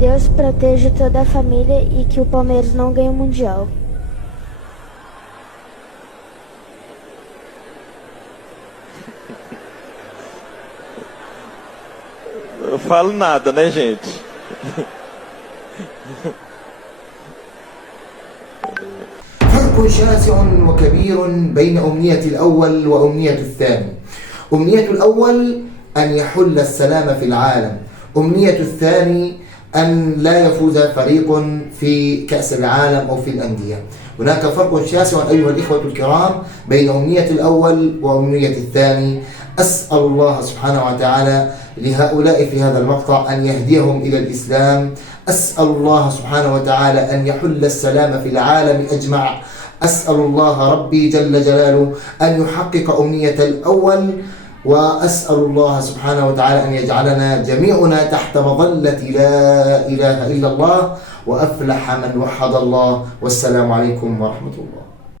Deus proteja toda a família e que o Palmeiras não ganhe o Mundial. Eu falo nada, né, gente? فرق شاسع وكبير بين أمنية الأول وأمنية الثاني. أمنية الأول أن يحل السلام في العالم، أمنية الثاني أن لا يفوز فريق في كأس العالم أو في الأندية. هناك فرق شاسع أيها الإخوة الكرام بين أمنية الأول وأمنية الثاني. أسأل الله سبحانه وتعالى لهؤلاء في هذا المقطع أن يهديهم إلى الإسلام. أسأل الله سبحانه وتعالى أن يحل السلام في العالم أجمع. أسأل الله ربي جل جلاله أن يحقق أمنية الأول، وأسأل الله سبحانه وتعالى أن يجعلنا جميعنا تحت مظلة لا إله إلا الله، وأفلح من وحد الله. والسلام عليكم ورحمة الله.